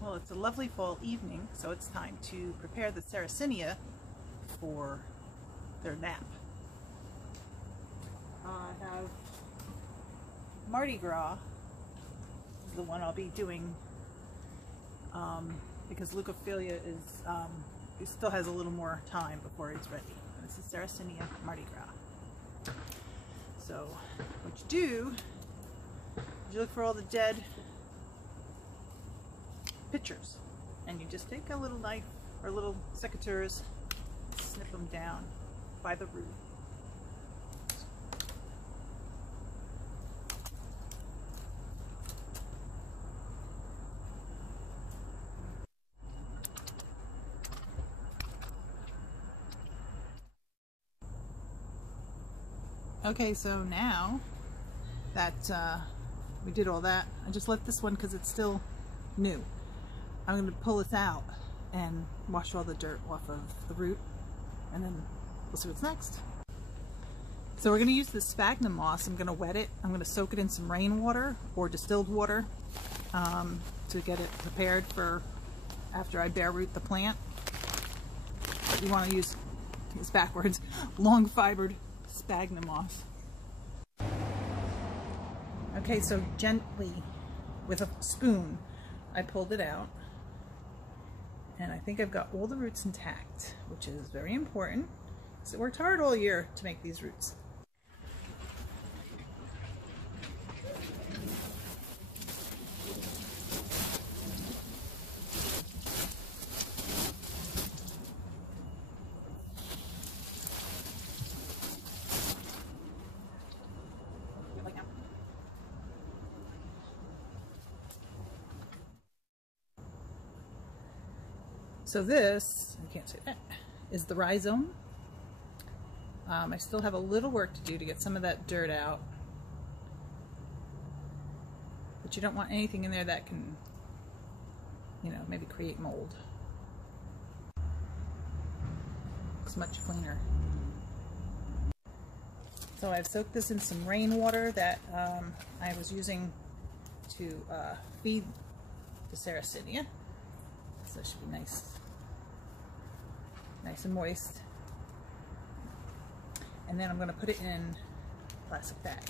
Well, it's a lovely fall evening, so it's time to prepare the Sarracenia for their nap. I have Mardi Gras is the one I'll be doing because Leucophilia is it still has a little more time before it's ready. This is Sarracenia Mardi Gras. So what you do is you look for all the dead pictures, and you just take a little knife or little secateurs, snip them down by the root. Okay, so now that we did all that, I just left this one because it's still new. I'm going to pull this out and wash all the dirt off of the root, and then we'll see what's next. So we're going to use this sphagnum moss. I'm going to wet it. I'm going to soak it in some rainwater or distilled water to get it prepared for after I bare root the plant. But you want to use, it's backwards, long fibered sphagnum moss. Okay, so gently with a spoon I pulled it out, and I think I've got all the roots intact, which is very important. So I worked hard all year to make these roots. So this, I can't say that, is the rhizome. I still have a little work to do to get some of that dirt out. But you don't want anything in there that can, you know, maybe create mold. Looks much cleaner. So I've soaked this in some rainwater that I was using to feed the Sarracenia. So it should be nice and moist. And then I'm going to put it in a plastic bag.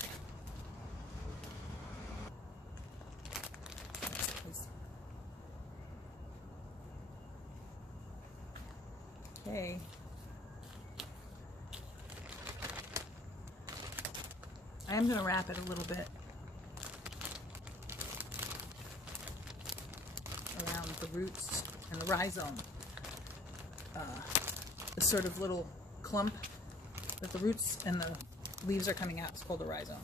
Okay. I am going to wrap it a little bit around the roots and the rhizome. The sort of little clump that the roots and the leaves are coming out is called a rhizome.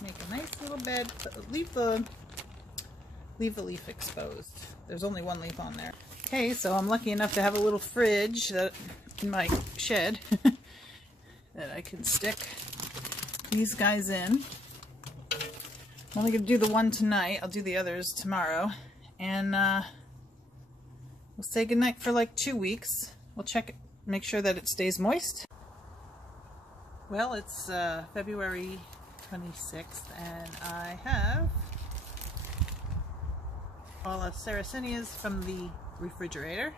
Make a nice little bed. Leave the leaf exposed. There's only one leaf on there. Okay, so I'm lucky enough to have a little fridge in my shed that I can stick these guys in. I'm only going to do the one tonight. I'll do the others tomorrow. And we'll say goodnight for like 2 weeks. We'll check it, make sure that it stays moist. Well, it's February 26th, and I have all of Sarracenias from the refrigerator.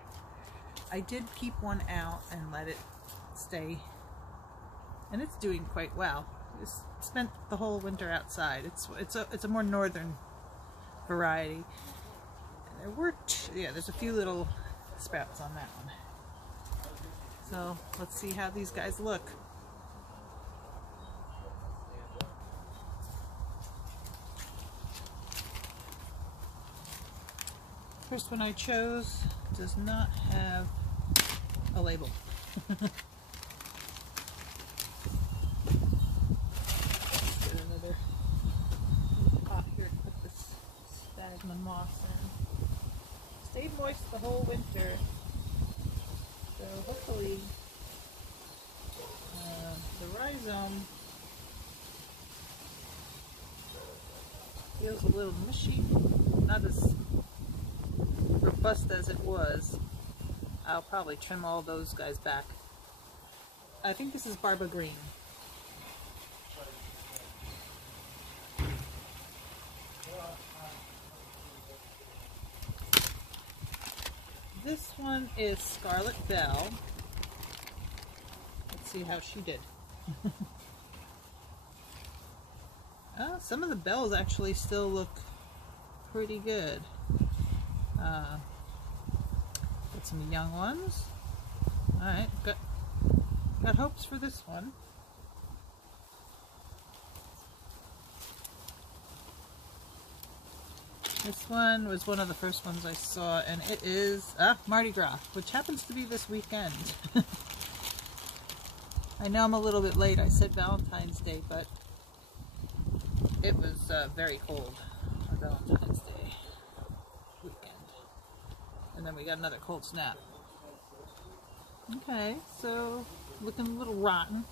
I did keep one out and let it stay, and it's doing quite well. It's spent the whole winter outside. It's a more northern variety. There were there's a few little sprouts on that one. So let's see how these guys look. First one I chose does not have a label. Get another pot here to put this sphagnum moss in. Stayed moist the whole winter, so hopefully the rhizome feels a little mushy, not as robust as it was. I'll probably trim all those guys back. I think this is Barba Green. This one is Scarlet Belle. Let's see how she did. Some of the bells actually still look pretty good. Got some young ones. Alright, got hopes for this one. This one was one of the first ones I saw, and it is Mardi Gras, which happens to be this weekend. I know I'm a little bit late. I said Valentine's Day, but it was very cold on Valentine's Day weekend. And then we got another cold snap. Okay, so looking a little rotten.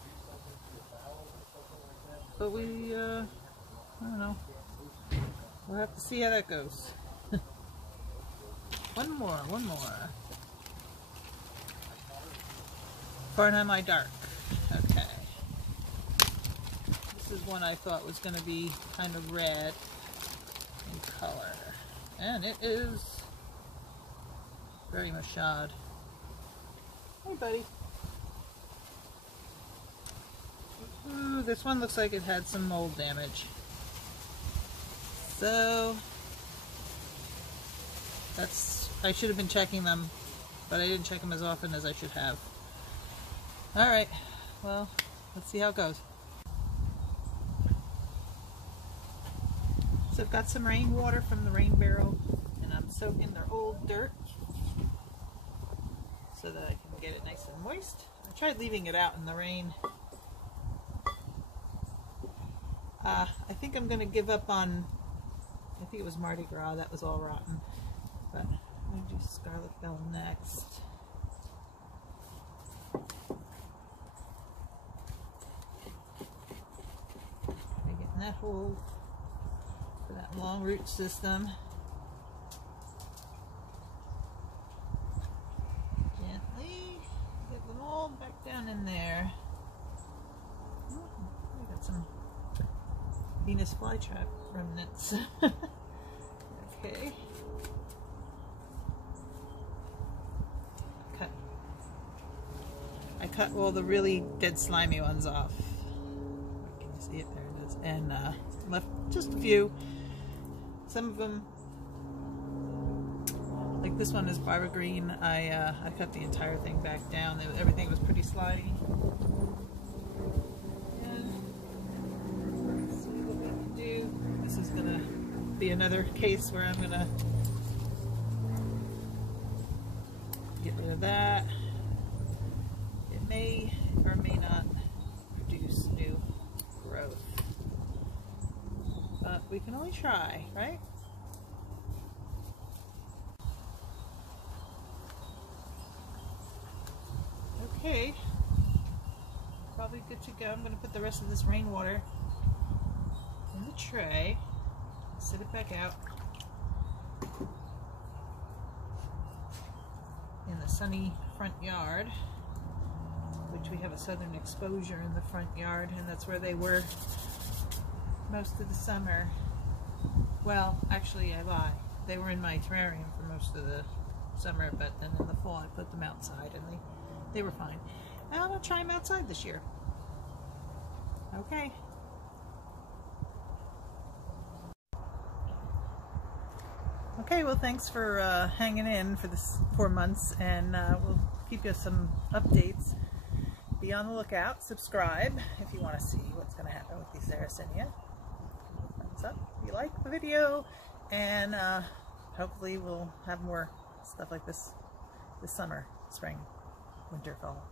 But we, I don't know. We'll have to see how that goes. One more. Farnham Dark. Okay. This is one I thought was going to be kind of red in color. And it is very machad. Hey, buddy. Ooh, this one looks like it had some mold damage. So, I should have been checking them, but I didn't check them as often as I should have. Alright, well, let's see how it goes. So I've got some rainwater from the rain barrel, and I'm soaking their old dirt so that I can get it nice and moist. I tried leaving it out in the rain. I think I'm going to give up on, I think it was Mardi Gras, that was all rotten. But I'm going to do Scarlet Belle next. Getting that hole for that long root system. Gently get them all back down in there. Oh, we got some Venus flytrap remnants. Okay. I cut all the really dead slimy ones off. Can you see it? There it is. And left just a few. Some of them, like this one is Barba Green. I cut the entire thing back down. Everything was pretty slimy. And let's see what we can do. This is gonna be another case where I'm gonna get rid of that. It may or may not produce new growth, but we can only try, right? Okay, probably good to go. I'm going to put the rest of this rainwater in the tray, sit it back out in the sunny front yard, which we have a southern exposure in the front yard, and that's where they were most of the summer. Well, actually I lie. They were in my terrarium for most of the summer, but then in the fall I put them outside and they were fine. And I'm going to try them outside this year. Okay. Okay, well thanks for hanging in for this 4 months, and we'll keep you some updates. Be on the lookout. Subscribe if you want to see what's going to happen with the Sarracenia. Thumbs up if you like the video, and hopefully we'll have more stuff like this summer, spring, winter, fall.